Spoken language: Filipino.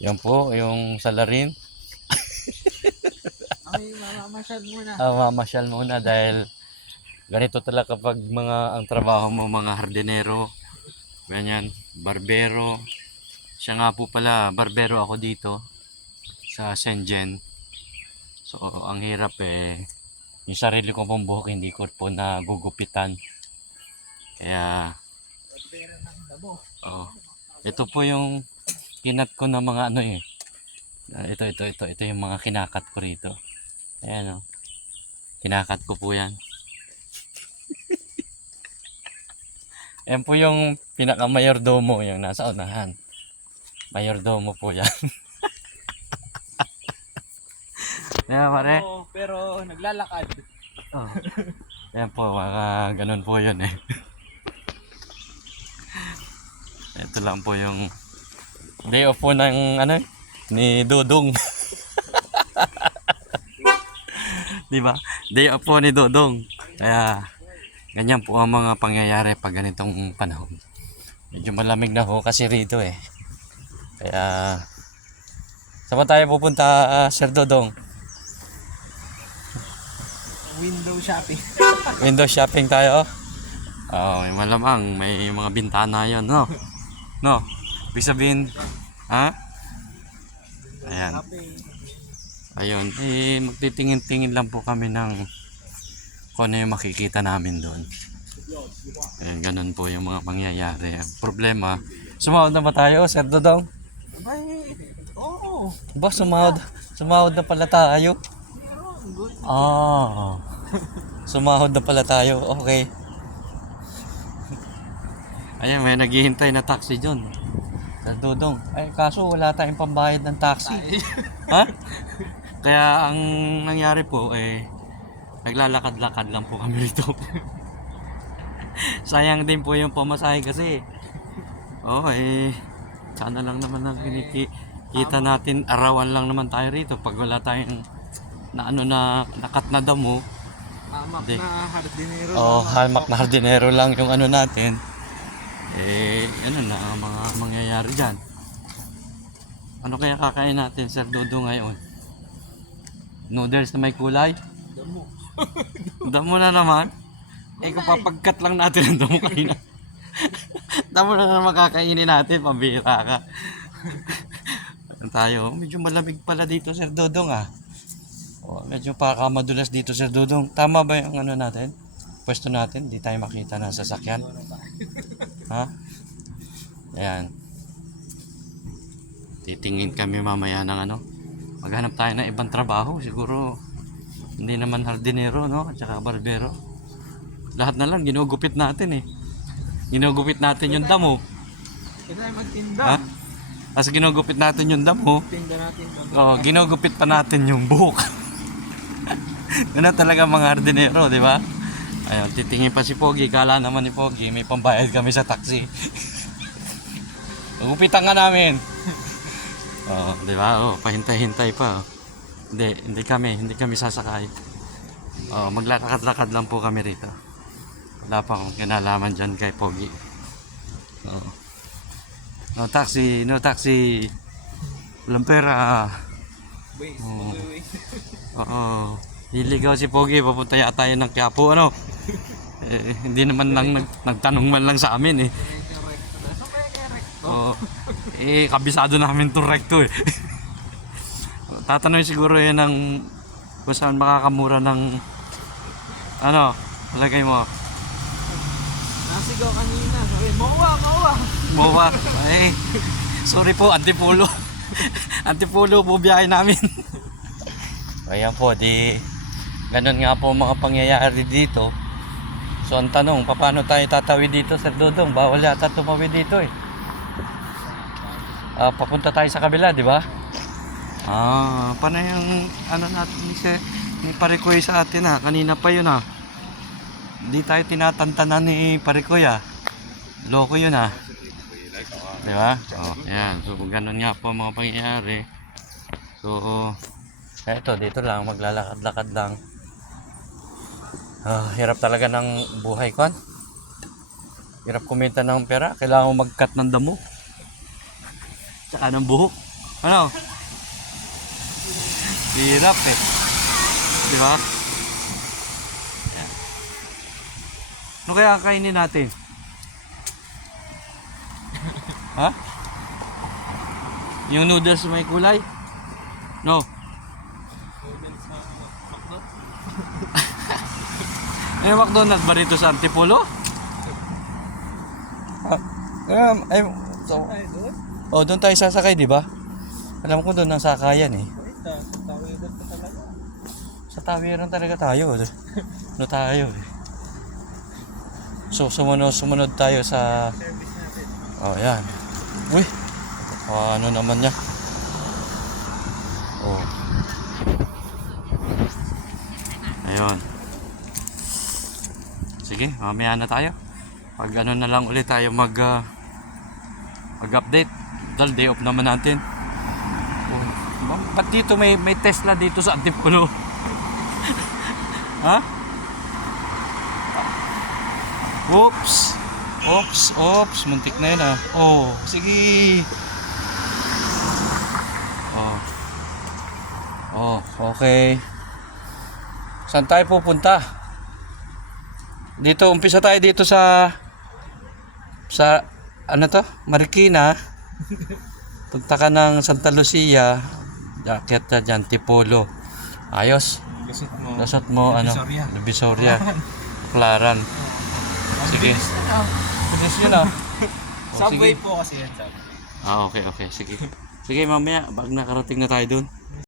Yan po, yung salarin. Ay, mamamasyal muna. Mamasyal muna dahil ganito talaga kapag ang trabaho mo mga hardinero, ganyan, barbero. Siya nga po pala, barbero ako dito sa Shenzhen. So, ang hirap yung sarili ko pong buhok hindi ko po nagugupitan. Kaya, Pera ng damo. oh, ito po yung kinat ko na mga ano ito yung mga kinakat ko rito. Ayan o, kinakat ko po yan. Ayan po yung pinaka-mayordomo yung nasa unahan. Mayordomo po yan. Ayan pare. Oo, pero naglalakad. Oh. Ayan po, ganun po yun eh. Ito lang po yung day off po ng ni Dudong. Di ba? Day off po ni Dudong. Kaya ganyan po ang mga pangyayari pag ganitong panahon. Medyo malamig na ho kasi rito eh. Kaya saan ba tayo pupunta, Sir Dudong? Window shopping. Window shopping tayo. Oh, may malamang may mga bintana 'yon, no? No. Ibig sabihin, ha? Ayan. Ayun, magtitingin-tingin lang po kami ng kung ano yung makikita namin doon. Ayan, ganun po yung mga pangyayari. Ang problema, sumahod na ba tayo, Sir Dodong? Abay, oo. Ba, sumahod na pala tayo? Ah, sumahod na pala tayo, okay. Ayan, may naghihintay na taxi dyan. Sir Dodong, ay kaso wala tayong pambayad ng taxi. Ha? Kaya ang nangyari po naglalakad-lakad lang po kami rito. Sayang din po yung pamasahe kasi. Sana lang naman ang kita natin, arawan lang naman tayo rito pag wala tayong nakat na damo. Hamak na hardinero. Hamak na hardinero lang yung natin. Ano na ang mga mangyayari dyan. Ano kaya kakain natin, Sir Dodo, ngayon? Noodles na may kulay? Damo. Damo na naman. Kung papagkat lang natin ang damo kanina. Damo na naman kakainin natin, pambira ka. Tayo, medyo malamig pala dito, Sir Dodong medyo madulas dito, Sir Dodong. Tama ba yung natin? Pwesto natin, di tayo makita ng sasakyan. Ha? Ayan. Titingin kami mamaya ng maghanap tayo ng ibang trabaho. Siguro hindi naman hardinero, no? At saka barbero. Lahat na lang ginugupit natin Ginugupit natin yung damo. Kailangan magtinda. Ha? As ginugupit natin yung damo. Tinda natin. Ginugupit pa natin yung buhok. Ganun talaga mga hardinero, di ba? Ayun, titingin pa si Pogi. Kala naman ni Pogi, may pambayad kami sa taxi. Gupitan nga namin. Di ba? Pahintay-hintay pa. Hindi kami sasakay. Maglakad-lakad lang po kami rito. Wala pa akong kinalaman dyan kay Pogi. No taxi. Walang pera. Wait. Hiligaw si Pogi, papunta yata tayo ng Quiapo, hindi naman lang nagtanong man lang sa amin kabisado namin itong recto Tatanong siguro yan ng kung saan makakamura ng palagay mo? Nasigaw kanina. Sabi, mawa. Sorry po, Antipolo. Antipolo po biyahe namin. Ayan po, ganun nga po mga pangyayari dito. So ang tanong, paano tayo tatawid dito, Sir Dodong? Bawal yata tumawid dito papunta tayo sa kabila, di ba? Paano yung natin ni Parikoy sa atin kanina pa yun Hindi tayo tinatantanan ni Parikoy Loko yun di ba? Ayan, so ganun nga po mga pangyayari. So dito lang, maglalakad-lakad lang. Hirap talaga ng buhay ko. Hirap kumita ng pera. Kailangan mag-cut ng damo. Tsaka ng buhok. Ano? Hirap eh. Di ba? Ayan. Ano kaya ang kainin natin? Ha? Yung noodles may kulay? No. Noodles sa McDo. May McDonald's ba rito sa Antipolo? Ay, so, Ay, doon? oh, doon tayo sasakay, di ba? Alam ko doon ang sakayan eh. Wait, tawiran pa talaga. Sa tawiran talaga tayo. Ano tayo eh. So, sumunod tayo sa... Service natin. Oh, yan. Uy! Ano naman niya? Oh. Ayun. Sige, mamaya na tayo. Pag ano na lang ulit tayo mag-update. Dahil day off naman natin. Oh. Ba't dito may Tesla dito sa Antipolo? Ha? Oops! Oops! Muntik na yun ah. Oh, sige. Oh, okay. Saan tayo pupunta? Dito, umpisa tayo dito sa ano to? Marikina. Punta ka ng Santa Lucia. Akyat ka dyan, Tipolo. Ayos. Lasot mo, ano? Divisoria. Klaran. Sige. Bilis yun ah. Subway Sige. po kasi yan, subway. Okay. Sige. Sige, mamaya, pag nakarating na tayo dun.